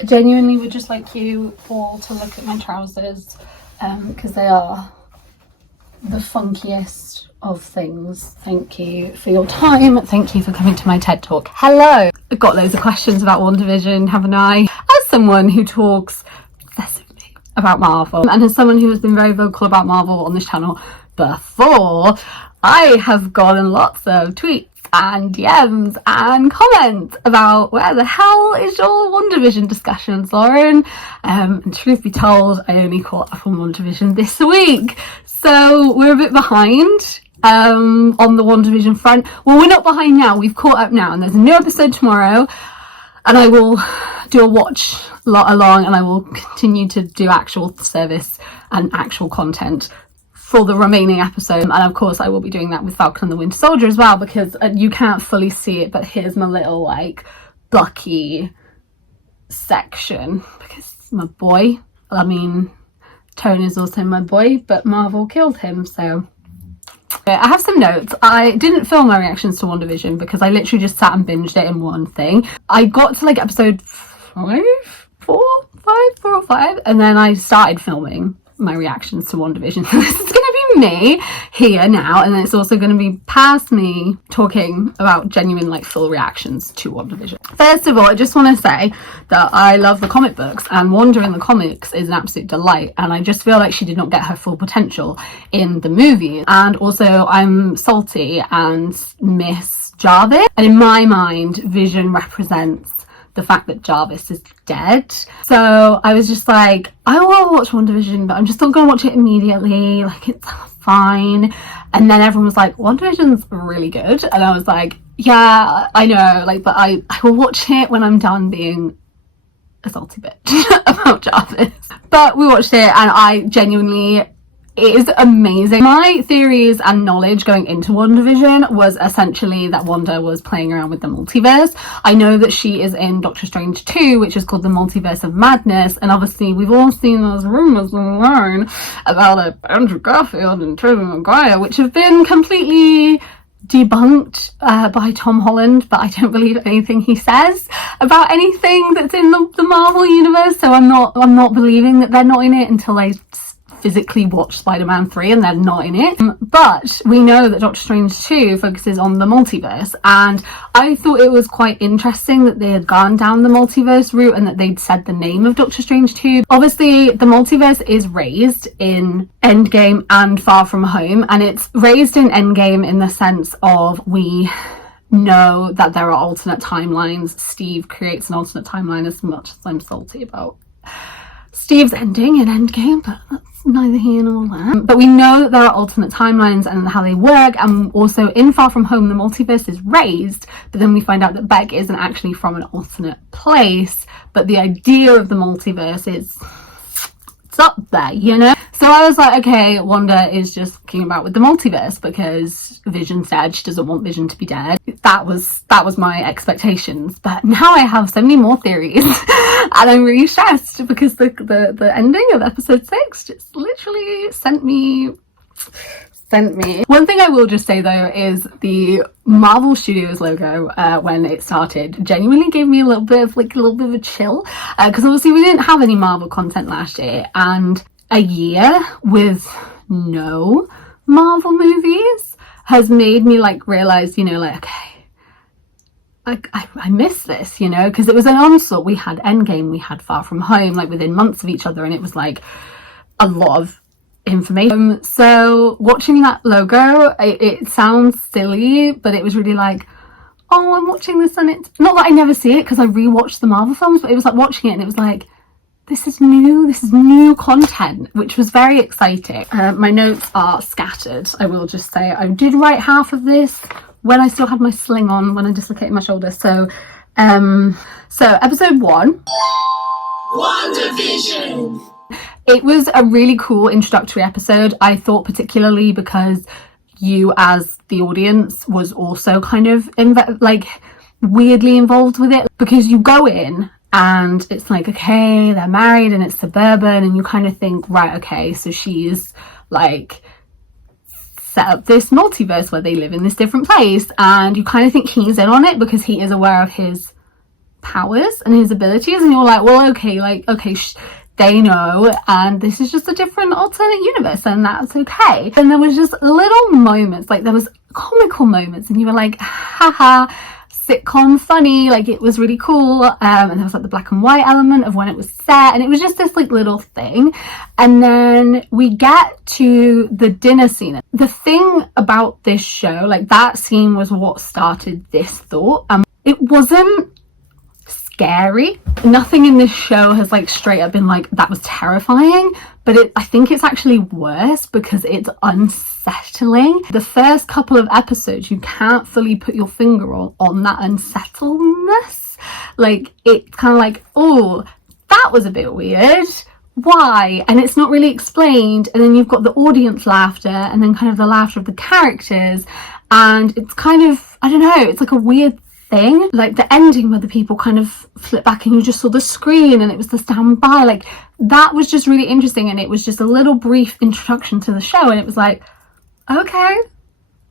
I genuinely would just like you all to look at my trousers, because they are the funkiest of things. Thank you for your time. Thank you for coming to my TED Talk. Hello! I've got loads of questions about Wandavision, haven't I? As someone who talks obsessively about Marvel, and as someone who has been very vocal about Marvel on this channel before, I have gotten lots of tweets and DMs and comments about where the hell is your Wandavision discussions, Lauren? And truth be told, I only caught up on Wandavision this week, so we're a bit behind on the Wandavision front. Well, we're not behind now, we've caught up now, and there's a new episode tomorrow, and I will do a watch along, and I will continue to do actual service and actual content for the remaining episode. And of course I will be doing that with Falcon and the Winter Soldier as well, because you can't fully see it, but here's my little like Bucky section, because my boy, I mean Tony is also my boy, but Marvel killed him. So I have some notes. I didn't film my reactions to WandaVision because I literally just sat and binged it in one thing. I got to like episode 4 or 5, and then I started filming my reactions to WandaVision. So this is going to be me here now, and then it's also going to be past me talking about genuine like full reactions to WandaVision. First of all, I just want to say that I love the comic books, and Wanda in the comics is an absolute delight, and I just feel like she did not get her full potential in the movie. And also I'm salty and miss Jarvis, and in my mind Vision represents the fact that Jarvis is dead. So I was just like, I will watch WandaVision, but I'm just not gonna watch it immediately, like it's fine. And then everyone was like, WandaVision's really good, and I was like, yeah, I know, like, but I will watch it when I'm done being a salty bitch about Jarvis. But we watched it, and I genuinely, it is amazing. My theories and knowledge going into WandaVision was essentially that Wanda was playing around with the multiverse. I know that she is in Doctor Strange 2, which is called the Multiverse of Madness, and obviously we've all seen those rumours online about Andrew Garfield and Tobey Maguire, which have been completely debunked by Tom Holland, but I don't believe anything he says about anything that's in the Marvel universe, so I'm not believing that they're not in it until I physically watch Spider-Man 3 and they're not in it. But we know that Doctor Strange 2 focuses on the multiverse, and I thought it was quite interesting that they had gone down the multiverse route and that they'd said the name of Doctor Strange 2. Obviously the multiverse is raised in Endgame and Far From Home, and it's raised in Endgame in the sense of we know that there are alternate timelines. Steve creates an alternate timeline, as much as I'm salty about Steve's ending in Endgame, but that's neither here nor there. But we know that there are alternate timelines and how they work, and also in Far From Home the multiverse is raised, but then we find out that Beck isn't actually from an alternate place, but the idea of the multiverse is, it's up there, you know? So I was like, okay, Wanda is just fucking about with the multiverse because Vision's dead, she doesn't want Vision to be dead. That was my expectations, but now I have so many more theories and I'm really stressed because the ending of episode 6 just literally sent me. One thing I will just say though is the Marvel Studios logo when it started genuinely gave me a little bit of a chill, because obviously we didn't have any Marvel content last year, and a year with no Marvel movies has made me like realize, you know, like, okay, I miss this, you know, because it was an onslaught. We had Endgame, we had Far From Home, like within months of each other, and it was like a lot of information. So watching that logo, it sounds silly, but it was really like, oh, I'm watching this, and it's not that I never see it because I rewatched the Marvel films, but it was like watching it and it was like, this is new content, which was very exciting. My notes are scattered, I will just say. I did write half of this when I still had my sling on, when I dislocated my shoulder. So episode 1, WandaVision. It was a really cool introductory episode, I thought, particularly because you as the audience was also kind of weirdly involved with it, because you go in and it's like, okay, they're married and it's suburban, and you kind of think, right, okay, so she's like set up this multiverse where they live in this different place, and you kind of think he's in on it because he is aware of his powers and his abilities, and you're like, well, okay, like, okay, they know, and this is just a different alternate universe, and that's okay. And there was just little moments, like there was comical moments, and you were like, haha, sitcom funny, like it was really cool. And there was like the black and white element of when it was set, and it was just this like little thing. And then we get to the dinner scene. The thing about this show, like that scene was what started this thought. It wasn't scary. Nothing in this show has like straight up been like, that was terrifying, but I think it's actually worse because it's unsettling. The first couple of episodes, you can't fully put your finger on that unsettledness. Like it's kind of like, oh, that was a bit weird, why? And it's not really explained. And then you've got the audience laughter, and then kind of the laughter of the characters, and it's kind of, I don't know, it's like a weird thing. Like the ending where the people kind of flip back and you just saw the screen and it was the standby, like that was just really interesting. And it was just a little brief introduction to the show, and it was like, okay,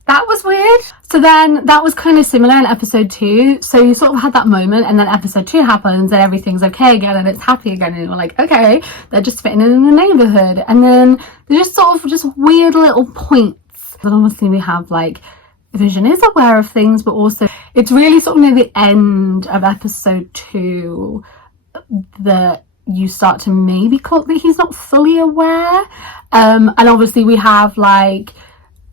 that was weird. So then that was kind of similar in episode 2. So you sort of had that moment, and then episode 2 happens and everything's okay again and it's happy again, and you're like, okay, they're just fitting in the neighborhood. And then there's just sort of just weird little points. And obviously we have like, Vision is aware of things, but also it's really sort of near the end of episode 2 that you start to maybe clock that he's not fully aware. And obviously we have like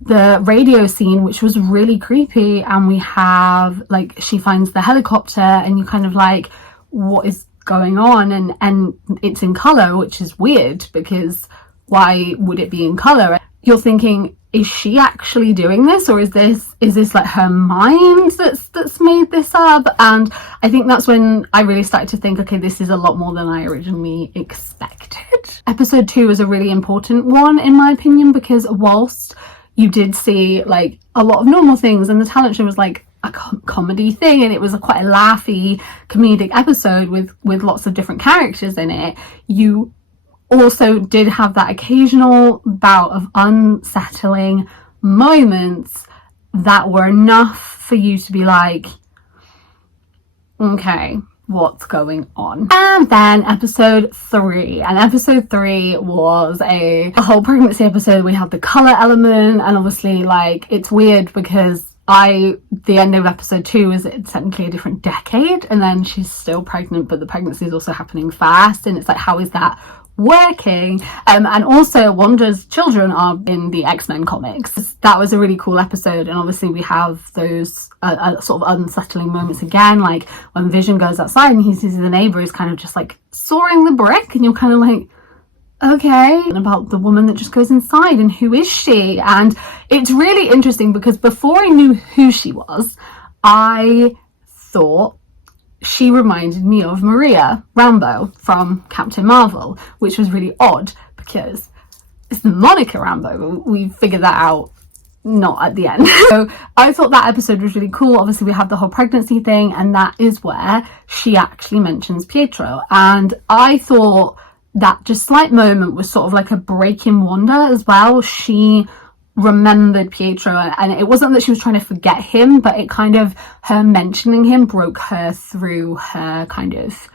the radio scene, which was really creepy, and we have like, she finds the helicopter and you kind of like, what is going on? And it's in color, which is weird because why would it be in color? You're thinking, is she actually doing this, or is this like her mind that's made this up? And I think that's when I really started to think, okay, this is a lot more than I originally expected. Episode 2 was a really important one in my opinion, because whilst you did see like a lot of normal things, and the talent show was like a comedy thing, and it was quite a laughy comedic episode with lots of different characters in it, you also did have that occasional bout of unsettling moments that were enough for you to be like, okay, what's going on? And then episode 3, and episode 3 was a whole pregnancy episode. We had the color element, and obviously like it's weird because the end of episode 2 is technically a different decade, and then she's still pregnant, but the pregnancy is also happening fast, and it's like, how is that working? And also Wanda's children are in the X-Men comics. That was a really cool episode, and obviously we have those sort of unsettling moments again, like when Vision goes outside and he sees the neighbor is kind of just like sawing the brick, and you're kind of like, okay, and about the woman that just goes inside, and who is she? And it's really interesting because before I knew who she was, I thought she reminded me of Maria Rambeau from Captain Marvel, which was really odd because it's Monica Rambeau, but we figured that out not at the end. So I thought that episode was really cool. Obviously we have the whole pregnancy thing, and that is where she actually mentions Pietro, and I thought that just slight moment was sort of like a break in Wanda as well. She remembered Pietro, and it wasn't that she was trying to forget him, but it kind of, her mentioning him broke her through her kind of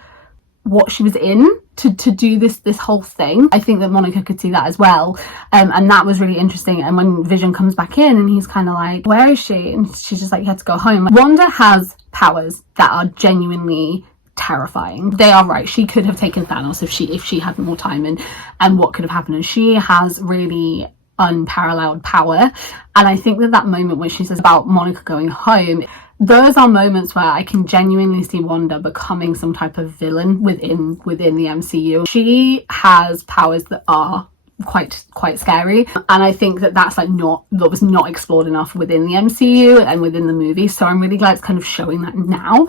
what she was in to do this whole thing. I think that Monica could see that as well, and that was really interesting. And when Vision comes back in and he's kind of like, where is she? And she's just like, you had to go home. Wanda has powers that are genuinely terrifying. They are right, she could have taken Thanos if she had more time, and what could have happened. And she has really unparalleled power, and I think that moment when she says about Monica going home, those are moments where I can genuinely see Wanda becoming some type of villain within the MCU. She has powers that are quite scary, and I think that was not explored enough within the MCU and within the movie, so I'm really glad it's kind of showing that now.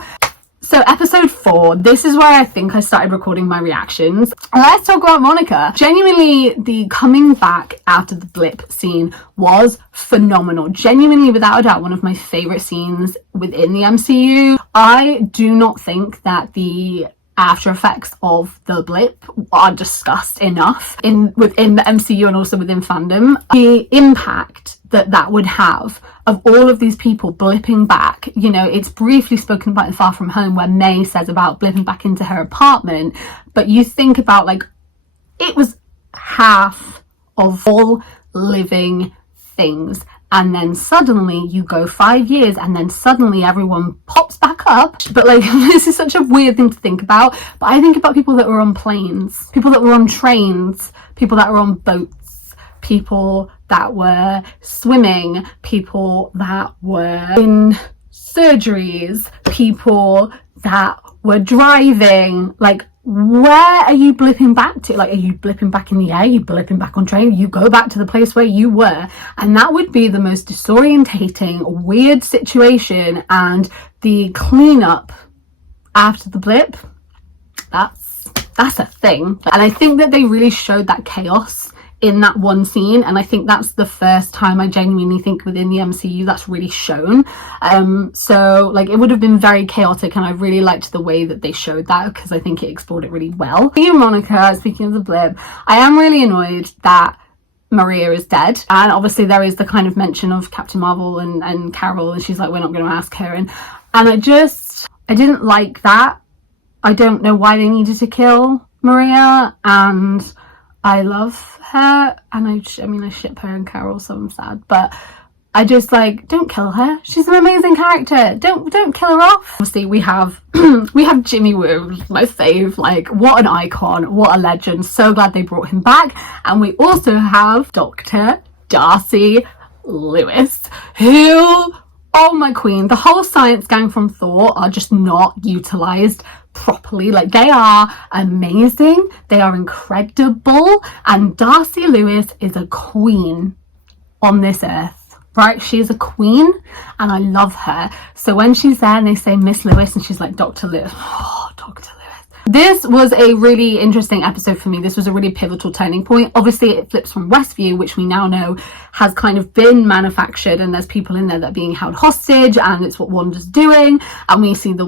So episode 4, this is where I think I started recording my reactions. Let's talk about Monica. Genuinely, the coming back after the blip scene was phenomenal. Genuinely, without a doubt, one of my favorite scenes within the MCU. I do not think that the after effects of the blip are discussed enough within the MCU and also within fandom. The impact that would have of all of these people blipping back, you know, it's briefly spoken about in Far From Home where May says about blipping back into her apartment, but you think about, like, it was half of all living things, and then suddenly you go 5 years and then suddenly everyone pops back up. But like, this is such a weird thing to think about, but I think about people that were on planes, people that were on trains, people that were on boats, people that were swimming, people that were in surgeries, people that were driving. Like, where are you blipping back to? Like, are you blipping back in the air? Are you blipping back on train? You go back to the place where you were, and that would be the most disorientating, weird situation. And the cleanup after the blip, that's a thing. And I think that they really showed that chaos in that one scene, and I think that's the first time I genuinely think within the MCU that's really shown. So like, it would have been very chaotic, and I really liked the way that they showed that because I think it explored it really well. Speaking of Monica, speaking of the blip, I am really annoyed that Maria is dead, and obviously there is the kind of mention of Captain Marvel and Carol, and she's like, we're not going to ask her, and I didn't like that. I don't know why they needed to kill Maria, and I love her, and I mean I ship her and Carol, so I'm sad, but I just, like, don't kill her. She's an amazing character. Don't kill her off. Obviously we have Jimmy Woo, my fave. Like, what an icon, what a legend. So glad they brought him back. And we also have Dr. Darcy Lewis, who, oh my queen, the whole science gang from Thor are just not utilized properly. Like, they are amazing, they are incredible, and Darcy Lewis is a queen on this earth, right? She is a queen, and I love her. So when she's there and they say Miss Lewis, and she's like, Dr. Lewis, oh, Dr. Lewis. This was a really interesting episode for me. This was a really pivotal turning point. Obviously it flips from Westview, which we now know has kind of been manufactured, and there's people in there that are being held hostage, and it's what Wanda's doing, and we see the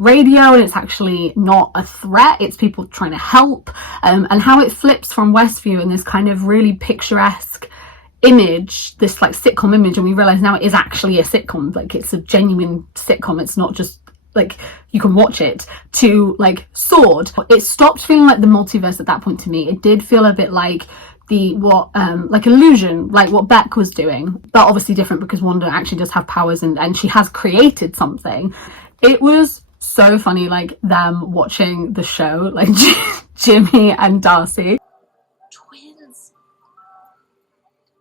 radio, and it's actually not a threat, it's people trying to help, and how it flips from Westview in this kind of really picturesque image, this like sitcom image, and we realize now it is actually a sitcom. Like, it's a genuine sitcom, it's not just like you can watch it, to like Sword. It stopped feeling like the multiverse at that point to me. It did feel a bit like like Illusion, like what Beck was doing, but obviously different because Wanda actually does have powers, and she has created something. It was so funny, like them watching the show, like Jimmy and Darcy. Twins.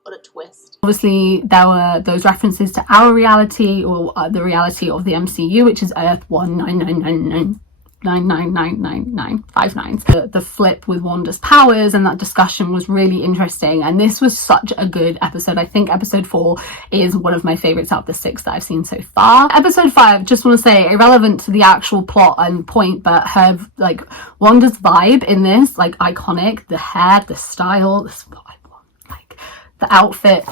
What a twist. Obviously there were those references to our reality, or the reality of the MCU, which is Earth 199999959. The flip with Wanda's powers, and that discussion was really interesting, and this was such a good episode. I think episode 4 is one of my favorites out of the 6 that I've seen so far. Episode 5, just want to say, irrelevant to the actual plot and point, but her, like, Wanda's vibe in this, like, iconic. The hair, the style, this is what I want, like the outfit.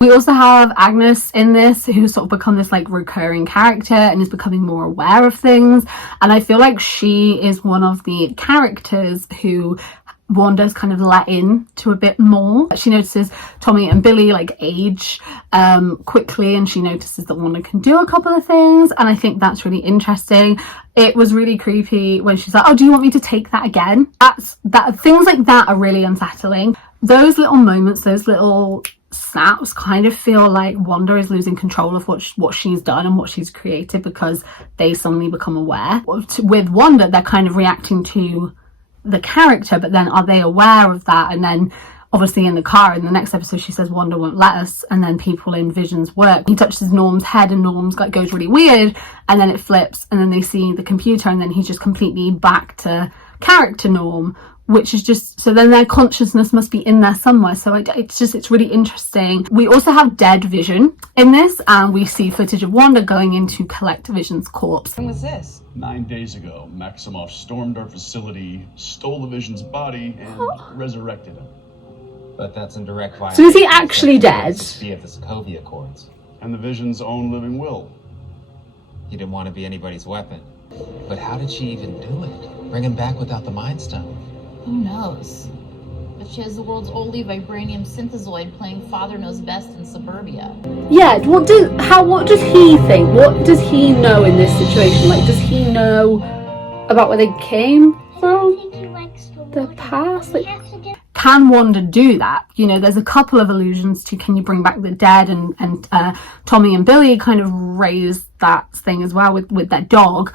We also have Agnes in this, who's sort of become this like recurring character and is becoming more aware of things, and I feel like she is one of the characters who Wanda's kind of let in to a bit more. She notices Tommy and Billy like age quickly, and she notices that Wanda can do a couple of things, and I think that's really interesting. It was really creepy when she's like, oh, do you want me to take that again? Things like that are really unsettling. Those little moments, those little snaps kind of feel like Wanda is losing control of what she's done and what she's created, because they suddenly become aware. With Wanda, they're kind of reacting to the character, but then are they aware of that? And then obviously in the car in the next episode she says Wanda won't let us, and then people in Vision's work, he touches Norm's head and Norm's like goes really weird, and then it flips, and then they see the computer, and then he's just completely back to character Norm, which is just, so then their consciousness must be in there somewhere. So it's really interesting. We also have dead Vision in this, and we see footage of Wanda going in to collect Vision's corpse. When was this? 9 days ago, Maximoff stormed our facility, stole the Vision's body, and resurrected him. But that's in direct violation. So is he actually dead? Of the Sokovia Accords. And the Vision's own living will. He didn't want to be anybody's weapon. But how did she even do it? Bring him back without the Mind Stone? Who knows? But she has the world's only vibranium synthezoid playing Father Knows Best in suburbia. Yeah, what does he think? What does he know in this situation? Like, does he know about where they came from? The past? Like, can Wanda do that? You know, there's a couple of allusions to can you bring back the dead, and Tommy and Billy kind of raise that thing as well with their dog,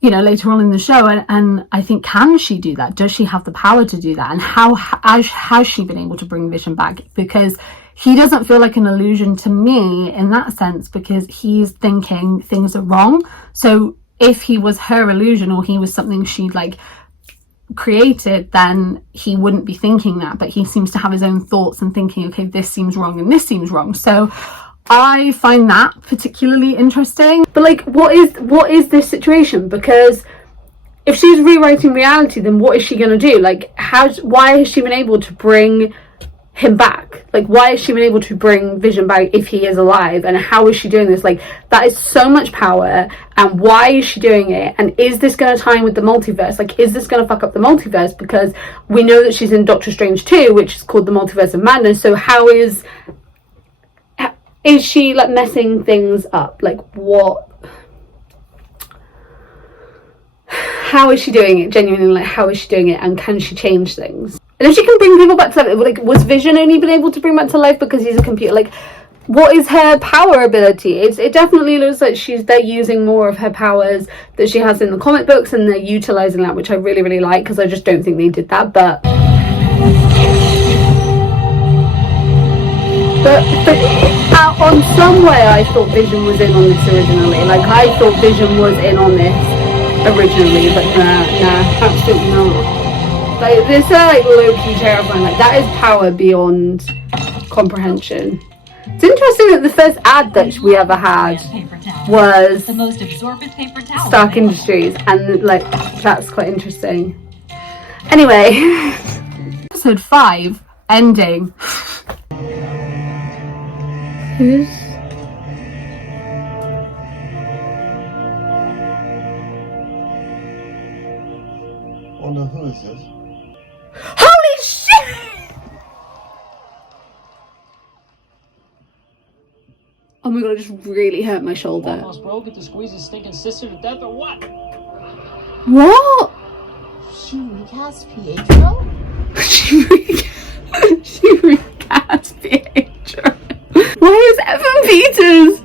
you know, later on in the show. And I think, can she do that? Does she have the power to do that? And how has she been able to bring Vision back? Because he doesn't feel like an illusion to me in that sense, because he's thinking things are wrong. So if he was her illusion, or he was something she'd like created, then he wouldn't be thinking that. But he seems to have his own thoughts and thinking, okay, this seems wrong and this seems wrong. So I find that particularly interesting. But like, what is this situation? Because if she's rewriting reality, then what is she going to do? Like, why has she been able to bring him back? Like, why has she been able to bring Vision back if he is alive? And how is she doing this? Like, that is so much power. And why is she doing it? And is this going to tie in with the multiverse? Like, is this going to fuck up the multiverse? Because we know that she's in Doctor Strange 2, which is called the Multiverse of Madness. So how is she like messing things up? Like, what? How is she doing it? Genuinely, like, how is she doing it? And can she change things? And if she can bring people back to life, like, was Vision only been able to bring back to life because he's a computer? Like, what is her power ability? It definitely looks like they're using more of her powers that she has in the comic books, and they're utilizing that, which I really, really like, because I just don't think they did that. But on some way, I thought Vision was in on this originally. Like, I thought Vision was in on this originally, but nah, absolutely not. Like, this is like low-key terrifying. Like, that is power beyond comprehension. It's interesting that the first ad that we ever had was the most absorbent paper towel Stark Industries, and like, that's quite interesting. Anyway, episode 5 ending. Who's Wonder who is this? holy shit! Oh my god, it just really hurt my shoulder. Almost broke it to squeeze his stinking sister to death or what? What? She recast Pietro? She recast Pietro. Why is Evan Peters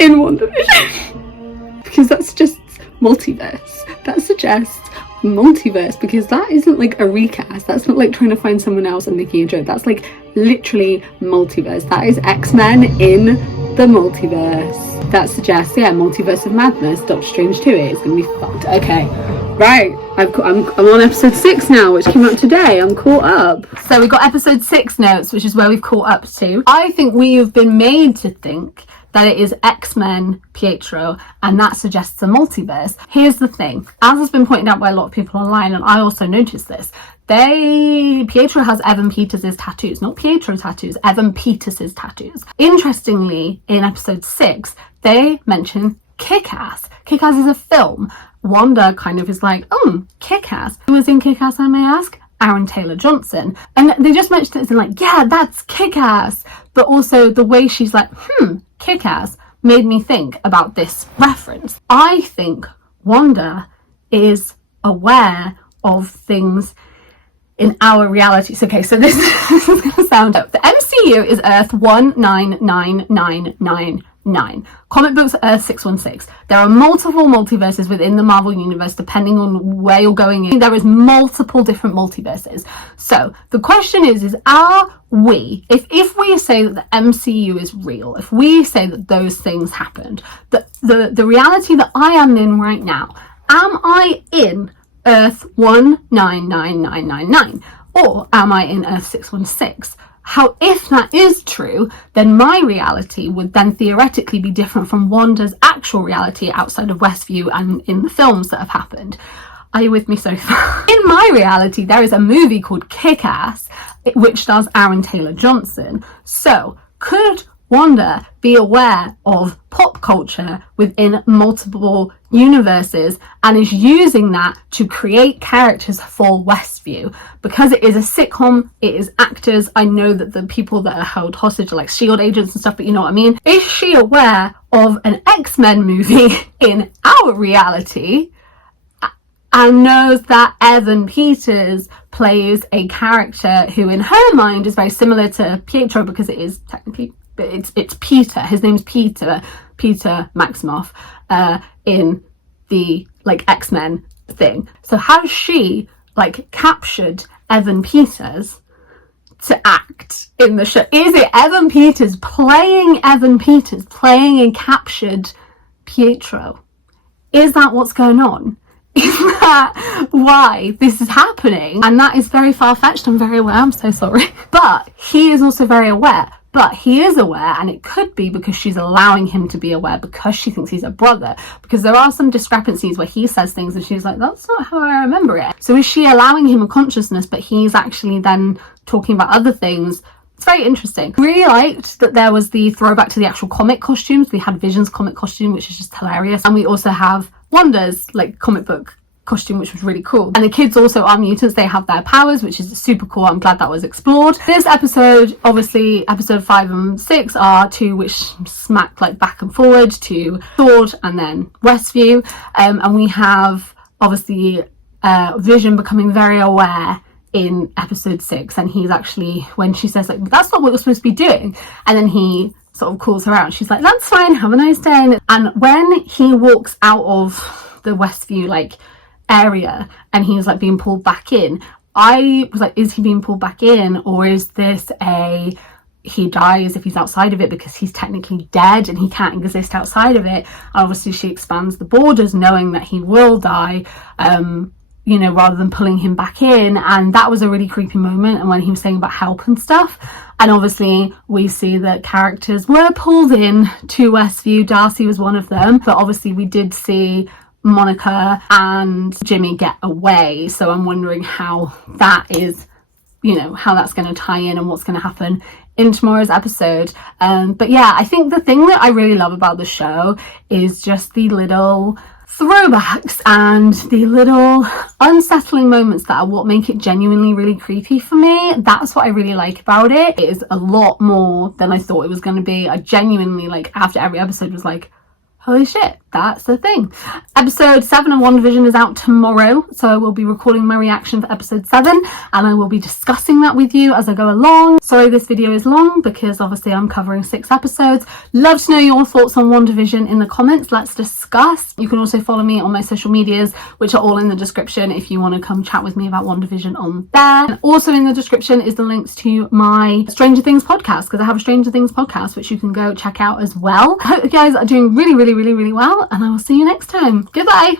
in Wandavision? Because that's just multiverse. That suggests multiverse, because that isn't like a recast. That's not like trying to find someone else and making a joke. That's like literally multiverse. That is X-Men in the multiverse. That suggests, yeah, Multiverse of Madness, Doctor Strange 2. It's gonna be fucked. Okay, right. I'm on episode 6 now, which came out today. I'm caught up. So we got episode 6 notes, which is where we've caught up to. I think we have been made to think that it is X-Men Pietro, and that suggests a multiverse. Here's the thing, as has been pointed out by a lot of people online, and I also noticed this, Pietro has Evan Peters' tattoos, not Pietro tattoos, Evan Peters' tattoos. Interestingly, in episode 6, they mention Kick-Ass. Kick-Ass is a film. Wanda kind of is like, Kick-Ass. Who was in Kick-Ass, I may ask? Aaron Taylor Johnson. And they just mentioned it as in like, yeah, that's Kick-Ass. But also the way she's like, Kick-Ass, made me think about this reference. I think Wanda is aware of things in our reality. Okay, so this is going to sound up. The MCU is Earth 199999. Comic books are Earth 616. There are multiple multiverses within the Marvel Universe, depending on where you're going in. There is multiple different multiverses. So the question is are we, if we say that the MCU is real, if we say that those things happened, the reality that I am in right now, am I in Earth 199999, or am I in Earth 616? If that is true, then my reality would then theoretically be different from Wanda's actual reality outside of Westview and in the films that have happened. Are you with me so far? In my reality, there is a movie called Kick-Ass, which stars Aaron Taylor Johnson. So, could Wanda be aware of pop culture within multiple universes and is using that to create characters for Westview. Because it is a sitcom, it is actors. I know that the people that are held hostage are like S.H.I.E.L.D. agents and stuff, but you know what I mean? Is she aware of an X-Men movie in our reality and knows that Evan Peters plays a character who in her mind is very similar to Pietro, because it is technically, it's Peter, his name's Peter Maximoff, in the like X-Men thing. So has she like captured Evan Peters to act in the show? Is it Evan Peters playing a captured Pietro? Is that what's going on? Is that why this is happening? And that is very far-fetched. I'm very aware, I'm so sorry. But he is also very aware. But he is aware, and it could be because she's allowing him to be aware because she thinks he's a brother. Because there are some discrepancies where he says things and she's like, that's not how I remember it. So is she allowing him a consciousness, but he's actually then talking about other things? It's very interesting. Really liked that there was the throwback to the actual comic costumes. We had Vision's comic costume, which is just hilarious. And we also have Wanda's like comic book costume, which was really cool. And the kids also are mutants. They have their powers, which is super cool. I'm glad that was explored. This episode, obviously episode 5 and 6 are two which smack like back and forward to Sword and then Westview. And we have obviously Vision becoming very aware in episode 6, and he's actually, when she says like, that's not what you're supposed to be doing, and then he sort of calls her out, she's like, that's fine, have a nice day. And when he walks out of the Westview like area and he's like being pulled back in, I was like, is he being pulled back in, or is this he dies if he's outside of it because he's technically dead and he can't exist outside of it? Obviously she expands the borders knowing that he will die, you know, rather than pulling him back in. And that was a really creepy moment. And when he was saying about help and stuff, and obviously we see that characters were pulled in to Westview. Darcy was one of them, but obviously we did see Monica and Jimmy get away. So I'm wondering how that is, you know, how that's going to tie in and what's going to happen in tomorrow's episode. But yeah, I think the thing that I really love about the show is just the little throwbacks and the little unsettling moments that are what make it genuinely really creepy for me. That's what I really like about it. It is a lot more than I thought it was going to be. I genuinely, like, after every episode was like, holy shit, that's the thing. Episode 7 of Wandavision is out tomorrow, so I will be recording my reaction for episode 7 and I will be discussing that with you as I go along. Sorry this video is long because obviously I'm covering 6 episodes. Love to know your thoughts on Wandavision in the comments. Let's discuss. You can also follow me on my social medias, which are all in the description if you want to come chat with me about Wandavision on there. And also in the description is the links to my Stranger Things podcast, because I have a Stranger Things podcast which you can go check out as well. I hope you guys are doing really well, and I will see you next time. Goodbye.